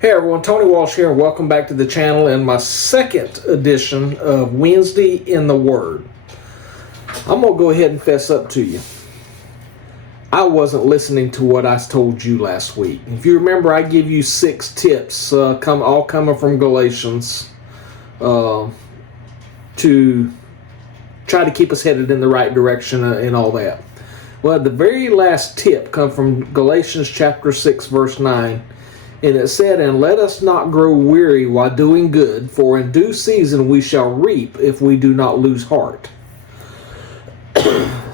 Hey everyone, Tony Walsh here, and welcome back to the channel and my second edition of Wednesday in the Word. I'm going to go ahead and fess up to you. I wasn't listening to what I told you last week. If you remember, I give you 6 tips, all coming from Galatians, to try to keep us headed in the right direction and all that. Well, the very last tip comes from Galatians chapter 6, verse 9. And it said, "And let us not grow weary while doing good, for in due season we shall reap if we do not lose heart."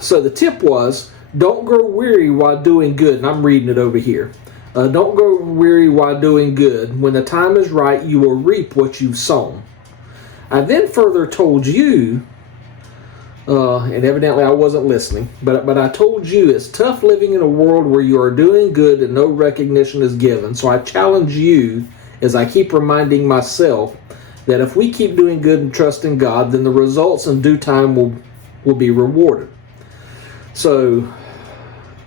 So the tip was, don't grow weary while doing good. And I'm reading it over here. Don't grow weary while doing good. When the time is right, you will reap what you've sown. I then further told you, and evidently I wasn't listening, but I told you it's tough living in a world where you are doing good and no recognition is given. So I challenge you, as I keep reminding myself, that if we keep doing good and trust in God, then the results in due time will be rewarded. So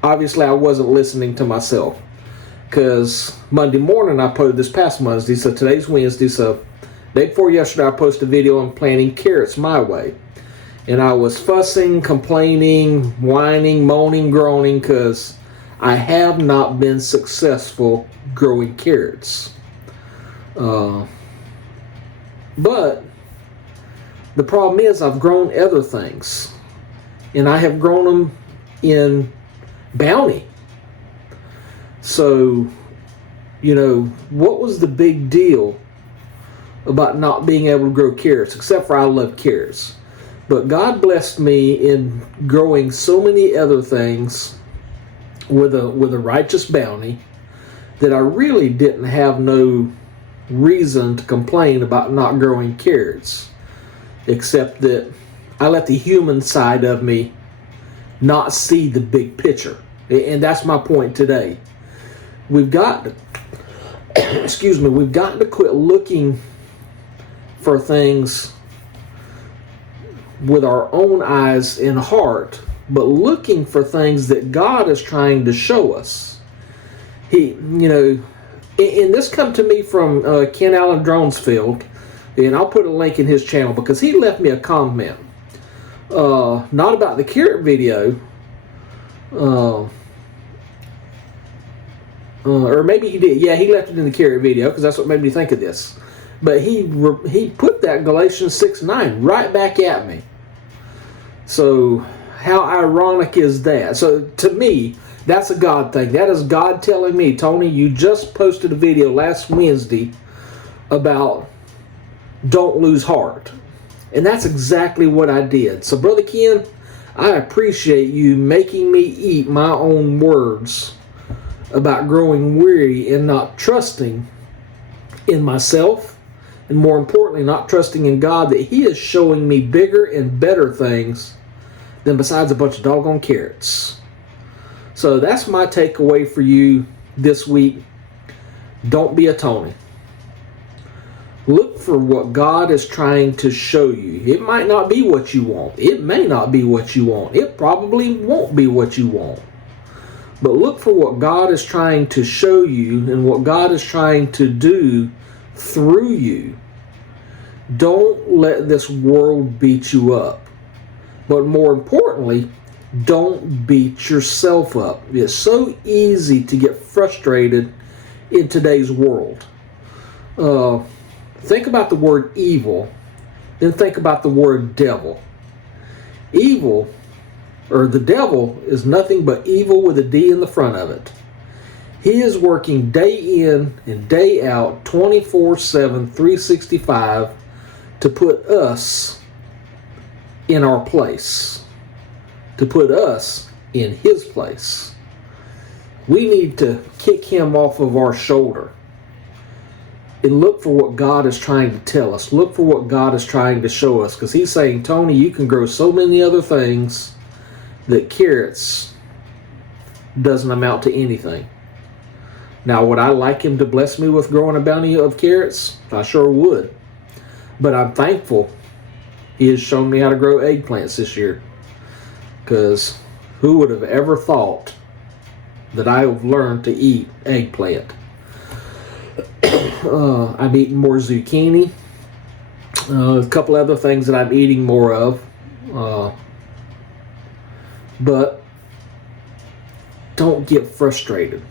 obviously I wasn't listening to myself, because Monday morning I posted, this past Monday, so today's Wednesday, so day before yesterday I posted a video on planting carrots my way. And I was fussing, complaining, whining, moaning, groaning, because I have not been successful growing carrots. But the problem is I've grown other things. And I have grown them in bounty. So, what was the big deal about not being able to grow carrots? Except for I love carrots. But God blessed me in growing so many other things with a righteous bounty that I really didn't have no reason to complain about not growing carrots, except that I let the human side of me not see the big picture. And that's my point today. We've got to, we've got to quit looking for things with our own eyes and heart, but looking for things that God is trying to show us. And this come to me from Ken Allen Dronesfield, and I'll put a link in his channel because he left me a comment, not about the carrot video, or maybe he did. Yeah, he left it in the carrot video because that's what made me think of this. But he put that Galatians 6:9 right back at me. So how ironic is that? So to me, that's a God thing. That is God telling me, Tony, you just posted a video last Wednesday about don't lose heart. And that's exactly what I did. So Brother Ken, I appreciate you making me eat my own words about growing weary and not trusting in myself. And more importantly, not trusting in God, that He is showing me bigger and better things than besides a bunch of doggone carrots. So that's my takeaway for you this week. Don't be a Tony. Look for what God is trying to show you. It might not be what you want. It may not be what you want. It probably won't be what you want. But look for what God is trying to show you and what God is trying to do through you. Don't let this world beat you up. But more importantly, don't beat yourself up. It's so easy to get frustrated in today's world. Think about the word evil, then think about the word devil. Evil, or the devil, is nothing but evil with a D in the front of it. He is working day in and day out, 24/7, 365, to put us in our place, to put us in His place. We need to kick him off of our shoulder and look for what God is trying to tell us. Look for what God is trying to show us, because He's saying, Tony, you can grow so many other things that carrots doesn't amount to anything. Now, would I like Him to bless me with growing a bounty of carrots? I sure would. But I'm thankful He has shown me how to grow eggplants this year. Because who would have ever thought that I have learned to eat eggplant? I'm eating more zucchini. A couple other things that I'm eating more of. But don't get frustrated.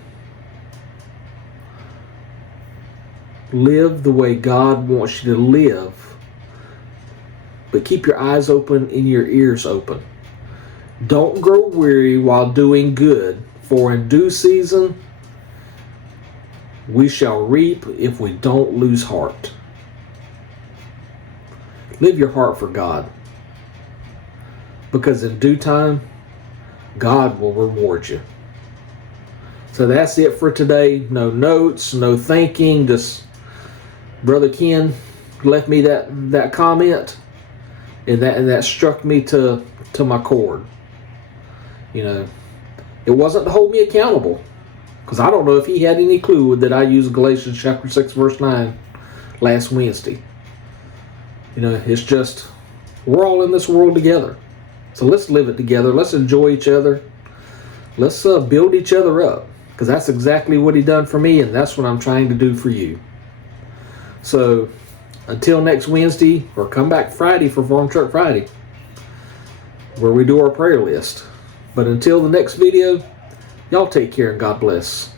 Live the way God wants you to live. But keep your eyes open and your ears open. Don't grow weary while doing good, for in due season we shall reap if we don't lose heart. Live your heart for God, because in due time God will reward you. So that's it for today. No notes, no thinking. Just Brother Ken left me that comment, and that struck me to my core. You know, it wasn't to hold me accountable, because I don't know if he had any clue that I used Galatians chapter 6 verse 9 last Wednesday. You know, it's just, we're all in this world together. So let's live it together. Let's enjoy each other. Let's build each other up, because that's exactly what he done for me, and that's what I'm trying to do for you. So until next Wednesday, or come back Friday for Farm Truck Friday, where we do our prayer list. But until the next video, y'all take care and God bless.